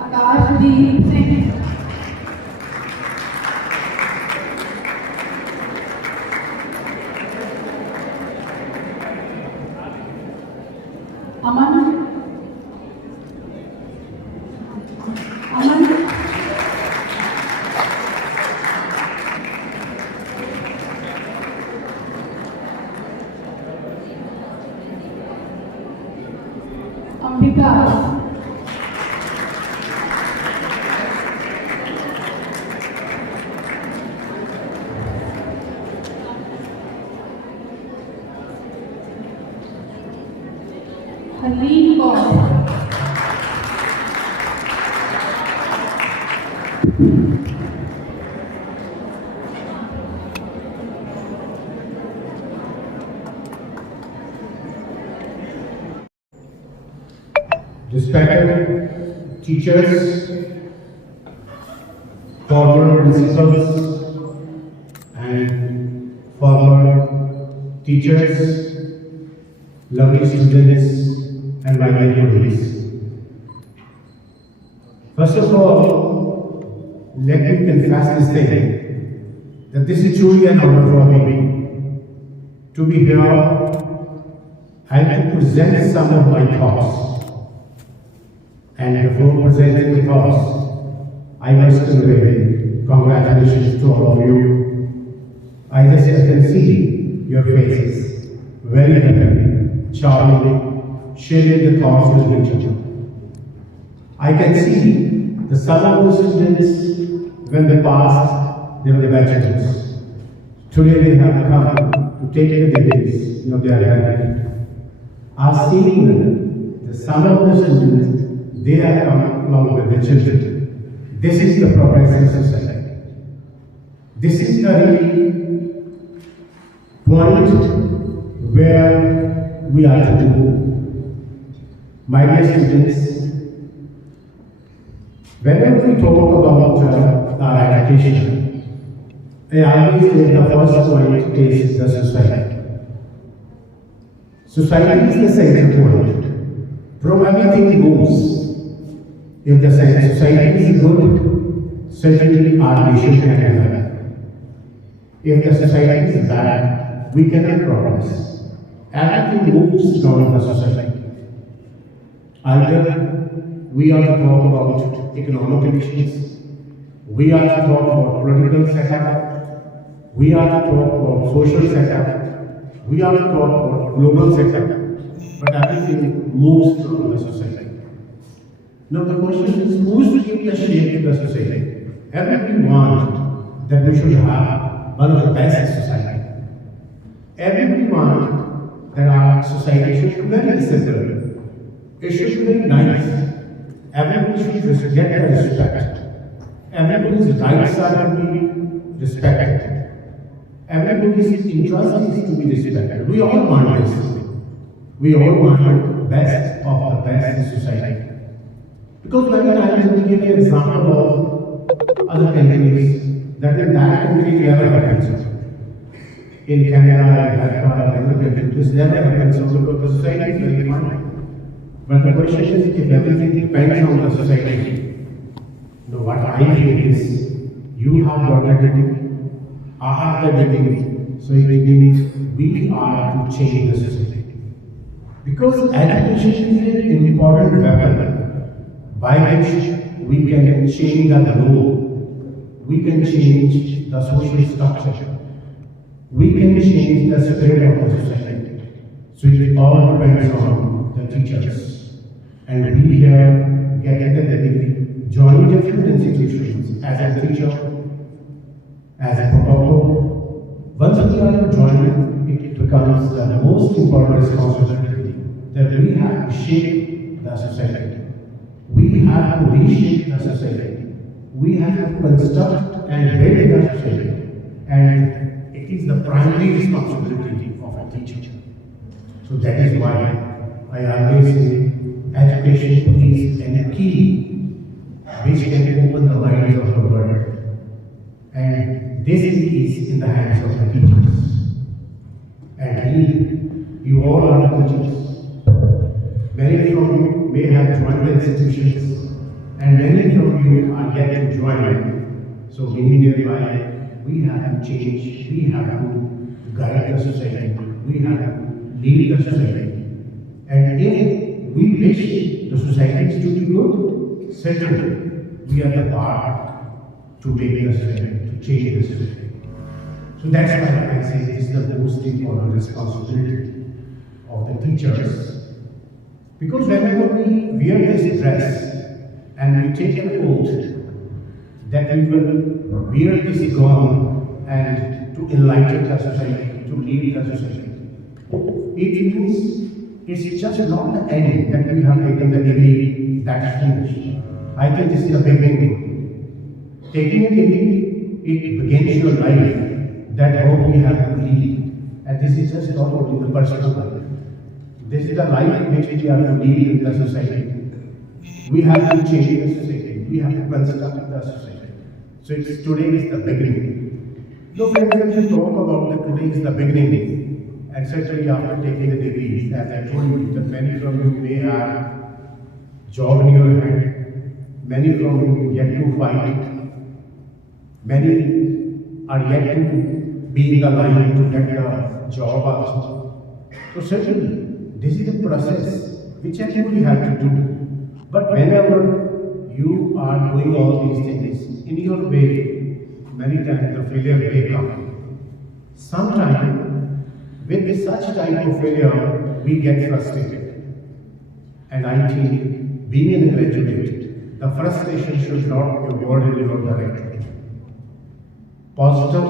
आकाशदीप सिंह। अमन। अमन। Ambika. Haleem Kaur. Respected teachers, former principals, and former teachers, lovely students, and my dear colleagues. First of all, let me confess this thing, that this is truly an honor for me to be here and to present some of my thoughts. And before presenting the thoughts, I must convey congratulations to all of you. I just can see your faces, very happy, charming, sharing the thoughts with each other. I can see the some of the students, when they passed, they were the bachelors. Today they have come to take the degrees, they are graduated. I've seen the some of the students, they have come along with the children. This is the progress in society. This is the point where we are to go. My dear students, whenever we talk about our education, I always say the first point is the society. Society is the central point. From everything moves. If the society is good, certainly our nation can have it. If the society is bad, we cannot progress. Everything moves from the society. Either we are to talk about economic conditions, we are to talk about political setup, we are to talk about social setup, we are to talk about global setup, but everything moves from the society. Now the question is, who is to give the shape to the society? Everybody wants that we should have one of the best society. Everybody wants that our society should be very simple. It should be very nice. Everybody should get the respect. Everybody's rights are to be respected. Everybody's interest is to be respected. We all want this. We all want the best of the best in society. Because many times we give an example of other countries, that in that country we have a culture. in Canada, in Africa, this never happens so because the society is very fine. But the question is, if everything depends on the society, what I feel is, you have got a degree, I have the degree, so it means we are to change the society. Because education is an important weapon by which we can change the law, we can change the social structure, we can change the spirit of the society. So it all depends on the teachers. And we here get the degree, join different institutions as a teacher, as a professor. Once we are joining, it becomes the most important responsibility that we have to shape the society. We have to reshape the society. We have to construct and build the society. And it is the primary responsibility of a teacher. So that is why I always say education is a key which can open the minds of the world. And this is in the hands of the teachers. And you all are the teachers. Many from you may have joined the institutions, and many from you are yet to join. So immediately we have to change, we have to guide the society, we have to lead the society. And if we wish the society to be good, certainly we are the part to make the society, to change the society. So that's why I say this is the most important responsibility of the teachers. Because whenever we wear this dress and we take an oath that we will wear this gown and to enlighten the society, to lead the society, it means it's just not the end that we have taken the degree, that's finished. I think this is the beginning. Taking a degree, it begins your life, that hope we have to lead. And this is just not only the personal life. This is the life which we have to lead in the society. We have to change the society. We have to construct the society. So today is the beginning. So friends, when we talk about that today is the beginning, and certainly after taking the degrees, as I told you, that many from you may have job in your hand, many from you yet to fight, many are yet to be in the line to get the job also. So certainly, this is the process which actually we have to do. But whenever you are doing all these things in your way, many times the failure may come. Sometimes with such type of failure, we get frustrated. And I think being a graduate, the frustration should not be a word in your directory. Positive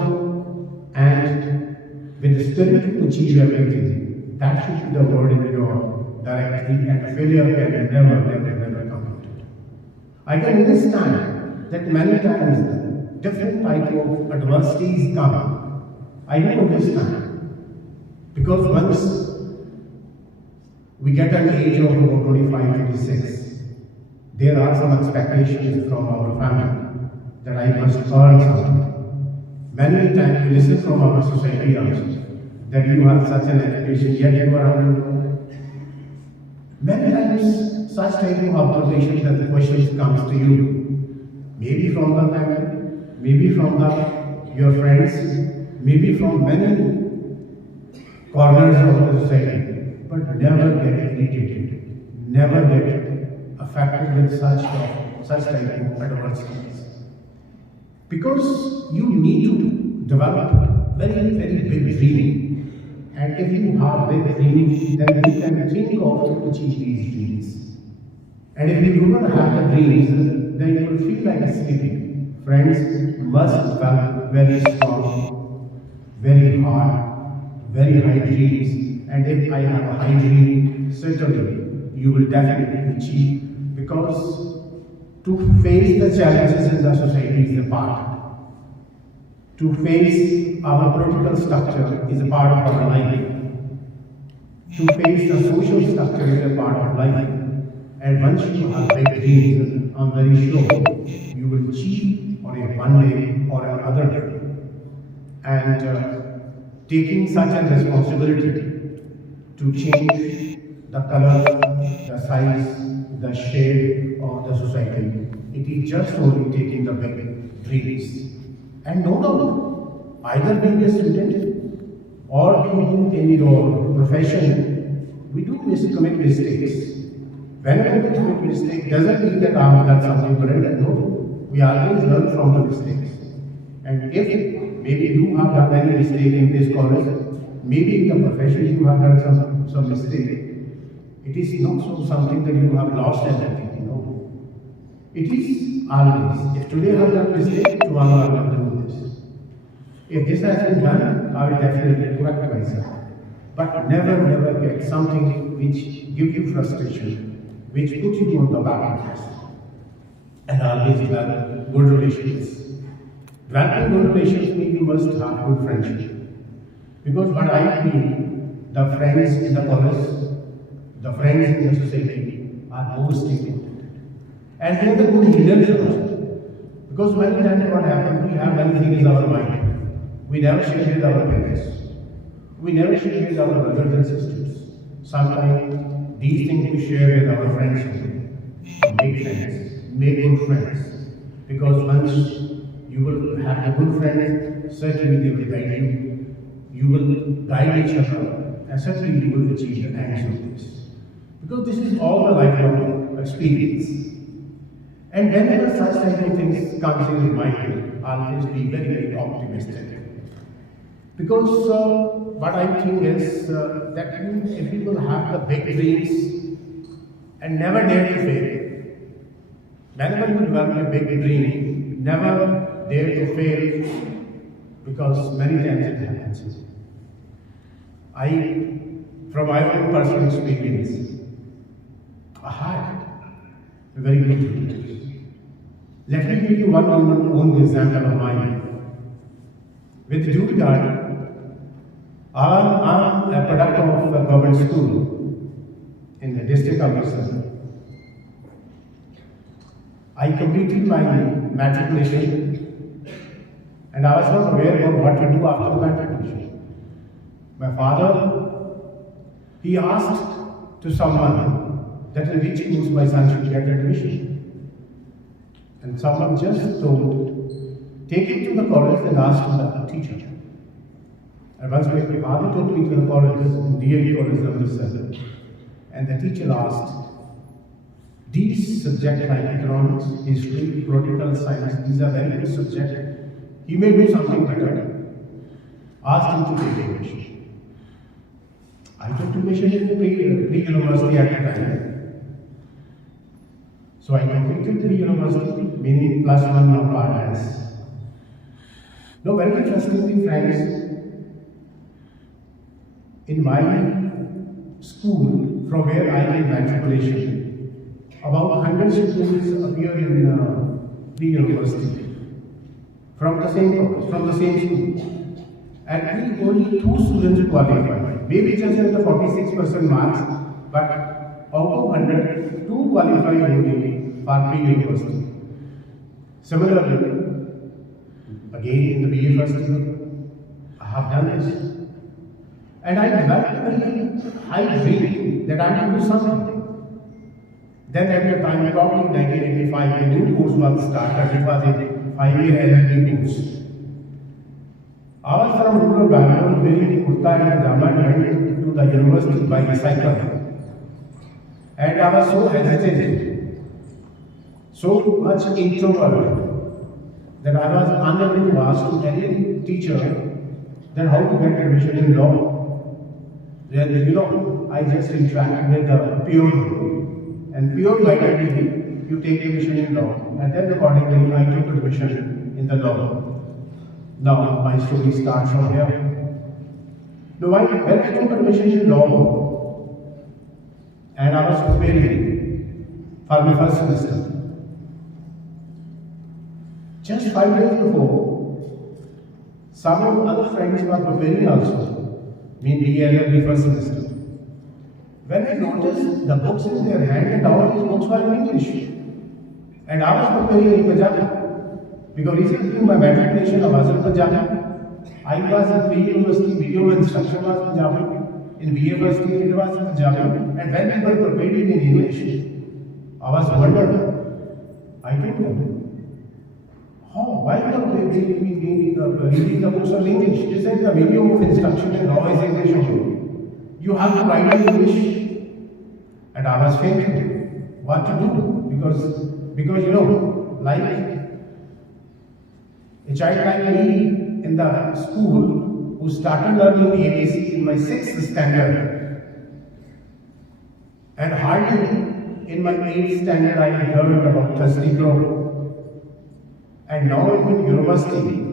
and with the spirit to achieve everything. That should be the word in your directory, and failure can never come into it. I can understand that many times different type of adversities come. I can understand. Because once we get an age of about 25, 26, there are some expectations from our family that I must earn something. Many times we listen from our society also, that you have such an education, yet you are unemployed. Many times, such type of observations and the questions comes to you, maybe from the family, maybe from your friends, maybe from many corners of the society, but never get irritated, never get affected with such type of adversities. Because you need to develop very big dream. And if you have big dreams, then you can think of to achieve these dreams. And if you do not have the dreams, then you will feel like sleeping. Friends must develop very strong, very hard, very high dreams. And if I have a high dream, certainly you will definitely achieve. Because to face the challenges in the society is a part. To face our political structure is a part of our life. To face the social structure is a part of life. And once you have big dreams, I'm very sure you will achieve on a one day or another day. And taking such a responsibility to change the color, the size, the shade of the society. It is just only taking the big dreams. And no doubt, either being a student or being in any role, profession, we do commit mistakes. Whenever we commit mistake, doesn't mean that I have done something brilliant. No, we always learn from the mistakes. And if maybe you have done any mistake in this college, maybe in the profession you have done some mistake, it is not so something that you have lost everything, you know. It is always, if today I have done mistake, tomorrow I will do this. If this has been done, I will definitely correct myself. But never get something which gives you frustration, which puts you on the back of this. And always develop good relations. Developing good relations means you must have good friendship. Because what I mean, the friends in the college, the friends in the society are most important. And they are the good healers also. Because many times what happens, we have many things in our mind. We never share with our parents. We never share with our brothers and sisters. Sometimes these things we share with our friends. Make friends, make good friends. Because once you will have a good friend, certainly they will guide you. You will guide each other, and certainly you will achieve the ends of this. Because this is all the lifelong experience. And whenever such type of things comes in your mind, always be very optimistic. Because what I think is that if you will have the big dreams and never dare to fail, whenever you develop a big dream, never dare to fail, because many times it happens. From my own personal experience, I had a very good dream. Let me give you one own example of mine. With due regard, I'm a product of a government school in the district of Amritsar. I completed my matriculation and I was not aware of what to do after the matriculation. My father, he asked to someone that in which schools my son should get admission. And someone just told, take him to the college and ask the teacher. And once my father took me to the college, DAV College of Amritsar, and the teacher asked, these subjects like economics, history, political science, these are very good subjects. He may do something better. Asked him to take admission. I took admission in pre-university at the time. So I completed the university, meaning +1 of partners. Now, very interestingly, friends, in my school, from where I did matriculation, about 100 students appear in pre-university from the same college, from the same school. And only 2 students qualified. Maybe just at the 46% marks, but out of 100, 2 qualified only for pre-university. Similarly, again in the BA first year, I have done this. And I developed a very high dream that I will do something. Then at the time, probably in 1985, a new course was started. It was a 5-year LLB course. I was from rural Bangalore, wearing kurta and pajama, and went to the university by cycle. And I was so hesitant, so much introvert, that I was unable to ask to any teacher then how to get admission in law. Then, I just interacted with the peon, and peon guided me, you take admission in law, and then accordingly I took admission in the law. Now my story starts from here. Now when I took admission in law, and I was preparing for my first semester, just 5 days before, some of the other friends were preparing also. BA first semester. When I noticed the books in their hand and all these books were in English, and I was preparing in Punjabi, because recently my matriculation I was in Punjabi, I was in pre-university, video instruction was Punjabi. In BA first year it was Punjabi. And when we were preparing in English, I was wondering, I don't know. Why are we reading the books of English? Is that the medium of instruction and law is English only? You have to write in English. And I was thinking what to do because you know, like a child like me in the school who started learning ABC in my 6th standard, and hardly in my 8th standard I heard about Thirsty Crow. And now in university,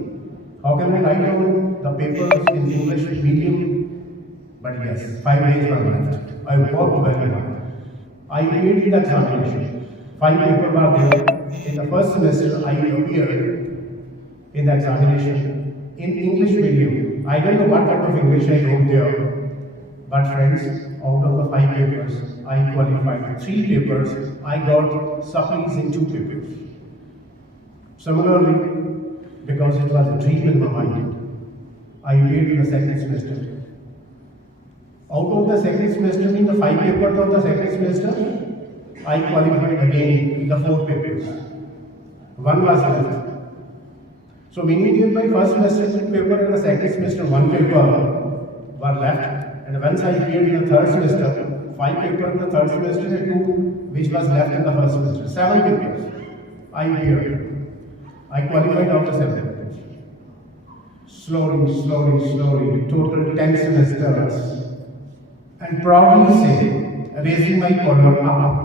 how can I write down the papers in English medium? But yes, 5 days were left. I worked very hard. I made the examination. 5 papers were there. In the first semester, I appeared in the examination in English medium. I don't know what type of English I wrote there. But friends, out of the 5 papers, I qualified 3 papers. I got supplies in 2 papers. Similarly, because it was a dream in my mind, I appeared in the second semester. Out of the second semester, in the 5 papers of the second semester, I qualified again the 4 papers. 1 was left. So meaning in my first semester 2 paper and the second semester 1 paper were left. And once I appeared in the third semester, 5 papers in the third semester and 2 which was left in the first semester. 7 papers I appeared. I qualified after 7 papers. Slowly, total 10 semesters. And proudly say, raising my collar up,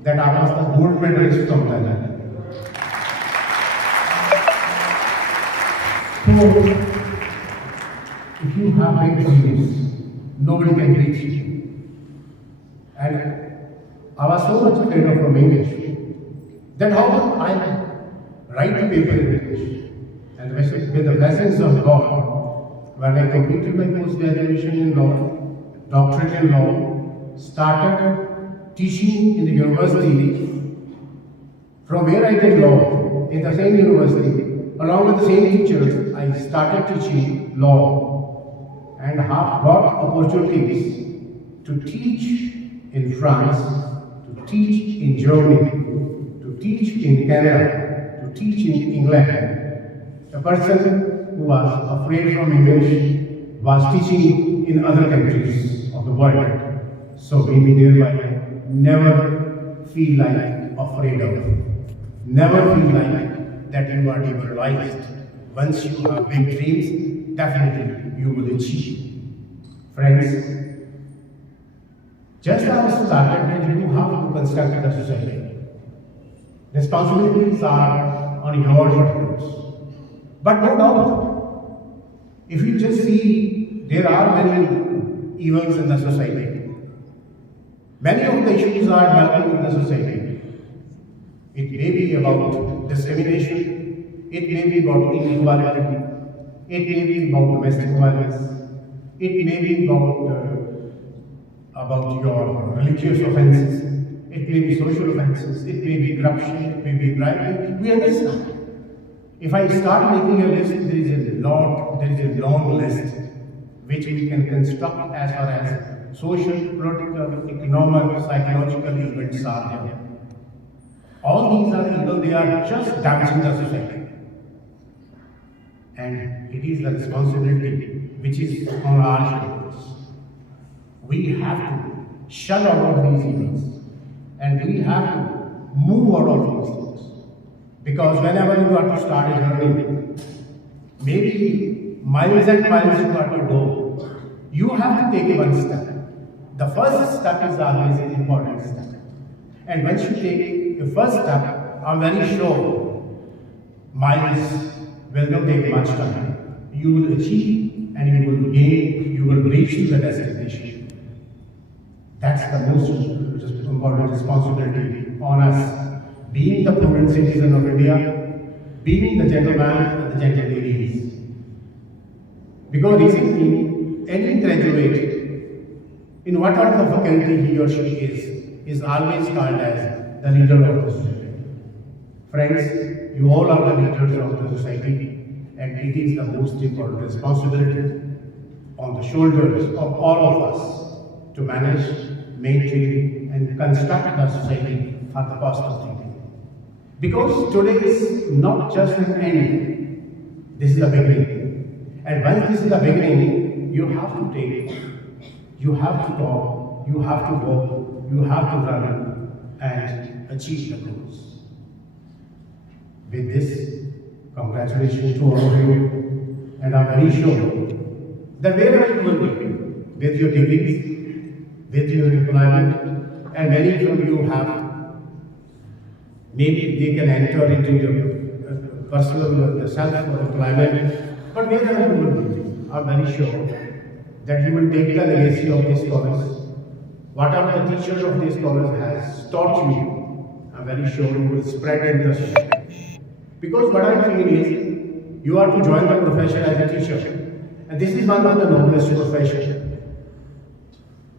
that I was the gold medalist from Thailand. So, if you have big dreams, nobody can reach you. And I was so much afraid of from English, that how I write the paper in English. And with the blessings of God, when I completed my post-graduation in law, doctorate in law, started teaching in the university, from where I did law, in the same university, along with the same teachers, I started teaching law and have got opportunities to teach in France, to teach in Germany, to teach in Canada, to teach in England. A person who was afraid from English was teaching in other countries of the world. So we thereby never feel like afraid of. Never feel like that you are demoralized. Once you have big dreams, definitely you will achieve. Friends, just as started, you have to construct the society. Responsibilities are on your shoulders. But no doubt, if you just see, there are many evils in the society. Many of the issues are developing in the society. It may be about discrimination, it may be about inequality, it may be about domestic violence, it may be about your religious offences, it may be social offences, it may be corruption, it may be bribery. We understand. If I start making a list, there is a long list which we can construct as far as social, political, economic, psychological events are there. All these are evil, they are just damaging the society. And it is the responsibility which is on our shoulders. We have to shun out of these evils and we have to move out of these things. Because whenever you are to start a journey, maybe miles and miles you are to go, you have to take one step. The first step is always an important step. And once you take the first step, I'm very sure miles will not take much time. You will achieve and you will gain, you will reach to the destination. That's the most important responsibility on us. Being the prudent citizen of India, being the gentleman and the gentle ladies. Because recently, any graduate, in whatever the faculty he or she is always called as the leader of the society. Friends, you all are the leaders of the society, and it is the most important responsibility on the shoulders of all of us to manage, maintain, and construct the society for the positive thinking. Because today is not just an end, this is the beginning. And once this is the beginning, you have to take, you have to talk, you have to walk, you have to run and achieve the goals. With this, congratulations to all of you, and I'm very sure that wherever you will be, with your degrees, with your employment, and many of you have, maybe they can enter into your personal self-employment, but wherever you will be, I'm very sure that you will take the legacy of this college. Whatever the teachers of this college has taught you, I'm very sure you will spread in the society. Because what I feel is, you are to join the profession as a teacher. And this is one of the noblest professions.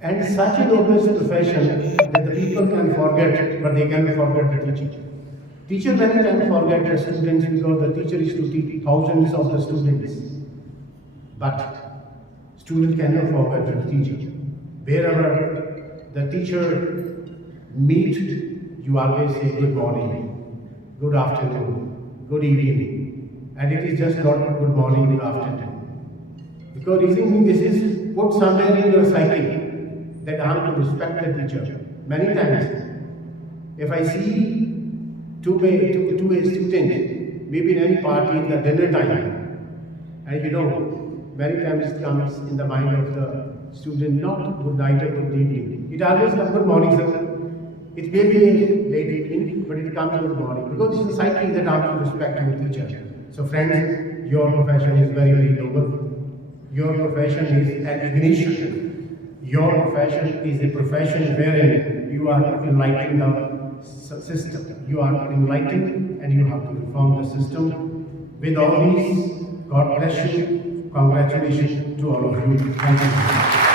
And such a noblest profession that the people can forget, but they can forget the teacher. Teacher many times forget the students because the teacher is to teach thousands of the students. But student cannot forget the teacher. Wherever the teacher meet, you always say good morning, good afternoon, good evening. And it is just not good morning, good afternoon. Because reason this is put somewhere in your psyche that I have to respect the teacher. Many times, if I see to a student, maybe in any party in the dinner time, and you know, many times it comes in the mind of the student, not good night or good evening. It always comes good morning, sir. It may be late evening, but it comes good morning. Because it's a psyche that I have to respect your teacher. So friends, your profession is very, very noble. Your profession is an ignition. Your profession is a profession wherein you are enlightening the system. You are enlightened and you have to reform the system. With all these, God bless you. Congratulations to all of you. Thank you.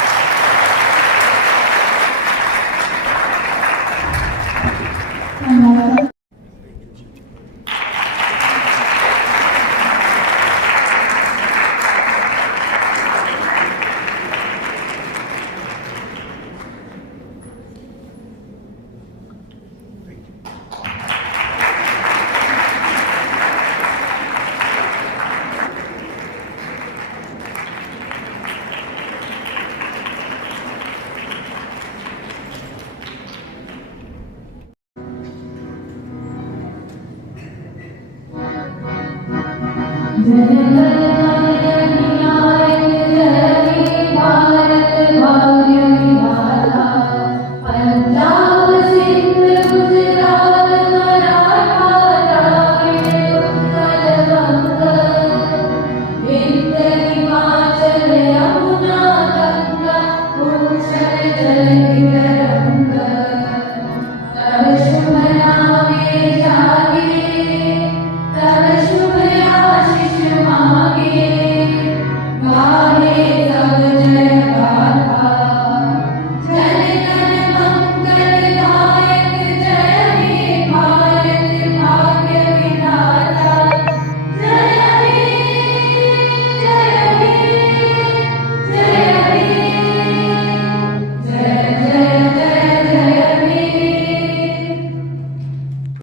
Da da da da.